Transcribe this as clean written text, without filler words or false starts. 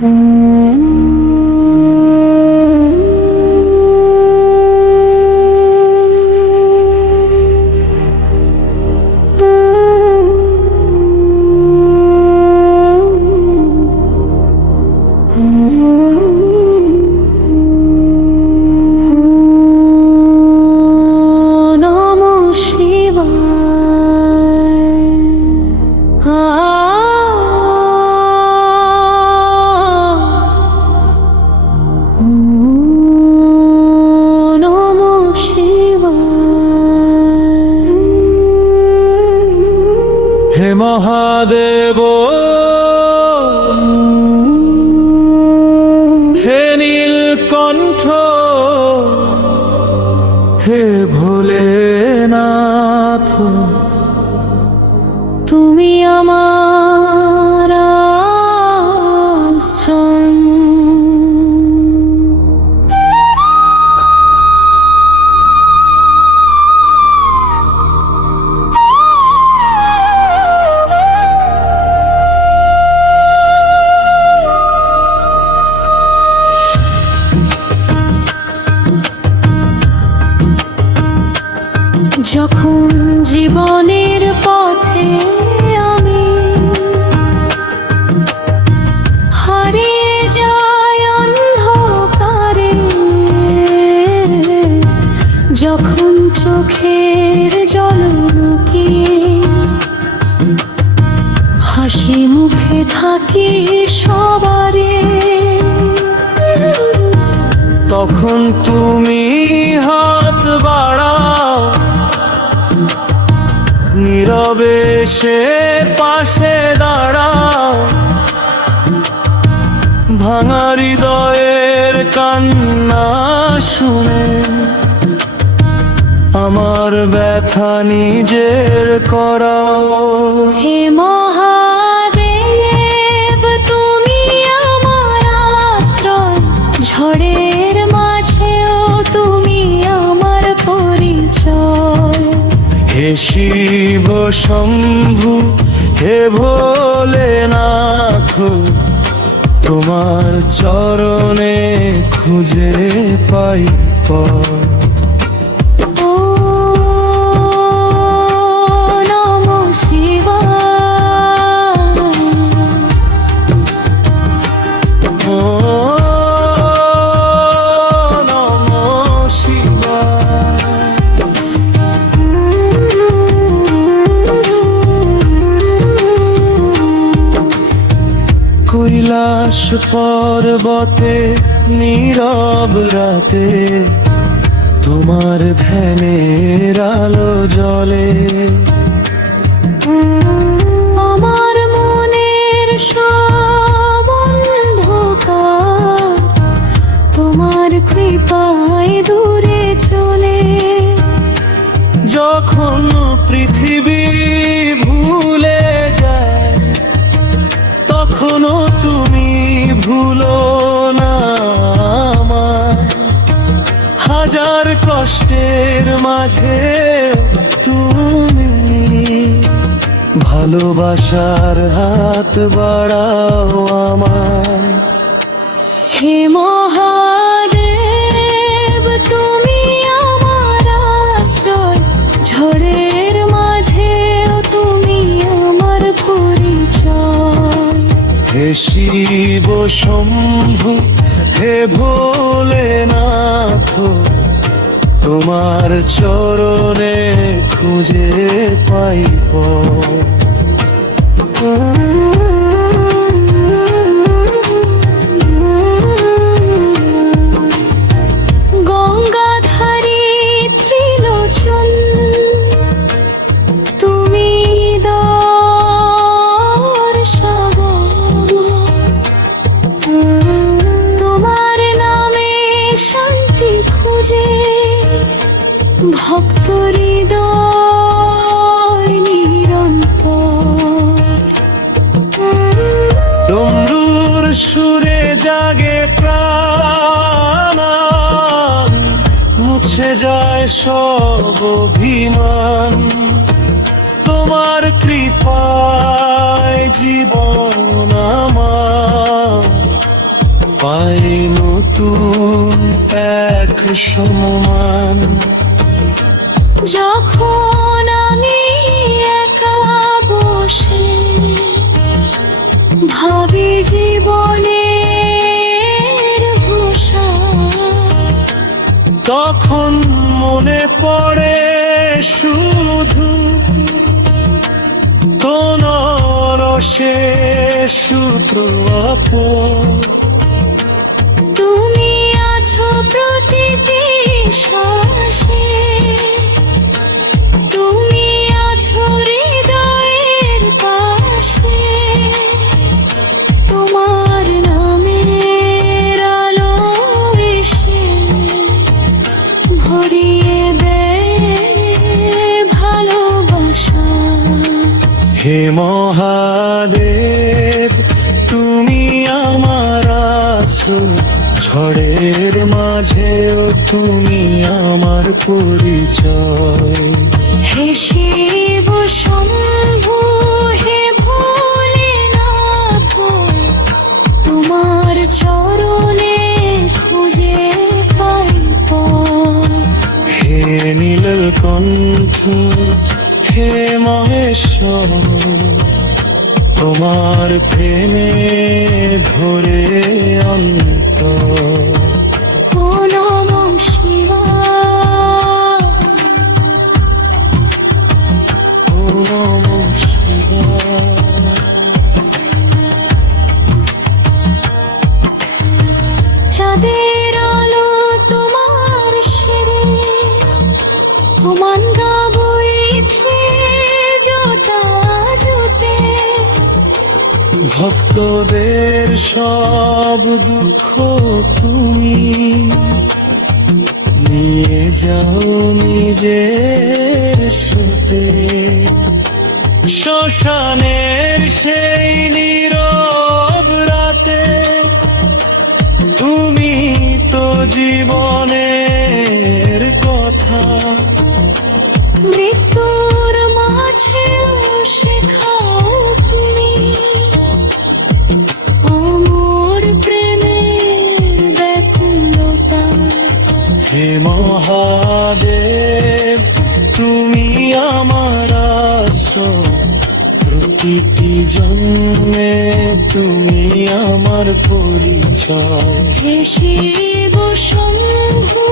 হে মহাদেব, হে নীলকণ্ঠ, হে ভোলেনাথ, তুমি আমার আশ্রয়। যখন জীবনের পথে আমি হারিয়ে যাই অন্ধকারে, যখন চোখের জল লুকিয়ে হাসি মুখে থাকি সবারে, তখন তুমি হাত বাড়াও, নীরবে সে পাশে দাঁড়াও, ভাঙা হৃদয়ের কান্না শুনে আমার ব্যথা নিজের করাও। হে মহাদেব, তুমি আমার আশ্রয়, ঝড়ের মাঝেও তুমি আমার পরিচয়। হে শিব শম্ভু, হে ভোলেনাথ, তোমার চরণে খুঁজে পাই পথ। ও নমঃ শিবায়, ও নমঃ শিবায়। কৈলাস পর্বতে নীরব রাতে তোমার ধ্যানের আলো জ্বলে, আমার মনের সব অন্ধকার তোমার কৃপায় দূরে চলে। যখন পৃথিবী ভুলে যায়, তখনও তুমি ভুলো না আমায়। হাজার কষ্টের মাঝে তুমি ভালোবাসার হাত বাড়াও আমায়। হে মহাদেব, তুমি আমার আশ্রয়, ঝড়ের মাঝেও তুমি আমার পরিচয়। হে শিব শম্ভু, হে ভোলেনাথ, তোমার চরণে খুঁজে পাই পথ। গঙ্গাধারী ত্রিলোচন, তুমি দর্শন, তোমার নামে শান্তি খুঁজে ভক্ত হৃদয় নিরন্তর। ডমরুর সুরে জাগে প্রাণ, মুছে যায় সব অভিমান। তোমার কৃপায় জীবন আমার পাই নতুন এক সম্মান। যখন আমি একা বসে ভাবি জীবনের ভাষা, তখন মনে পড়ে শুধু তোমার রসের সূত্র আপন। তুমি আছো প্রতিটি শ্বাসে, তুমি আছো হৃদয়ের পাশে। তোমার নামের আলো এসে ভরিয়ে দেয় ভালোবাসা। হে মহাদেব, তুমি আমার আশ্রয়, ঝড়ের মাঝেও তুমি আমার পরিচয়। হে শিব শম্ভু, হে ভোলেনাথ, তোমার চরণে খুঁজে পাই পথ। হে নীলকণ্ঠ, হে মহেশ্বর, তোমার প্রেমে ধরে অন্তর। ও নমঃ শিবায়, ও নমঃ শিবায়। চাঁদের আলো তোমার শিরে, প্রমাণ গাবইছে জোটা জুটে। ভক্তদের সব দুঃখ তুমি নিয়ে যাও নিজের সুতে। শ্মশানের সেই নীরব রাতে তুমি তো জীবনের কথা। মৃত্যুর মাঝেও শেখাও তুমি অমর প্রেমের ব্যাকুলতা। হে মহাদেব, তুমি আমার আশ্রয়, প্রতিটি জন্মে তুমি আমার পরিচয়। হে শিব শম্ভু,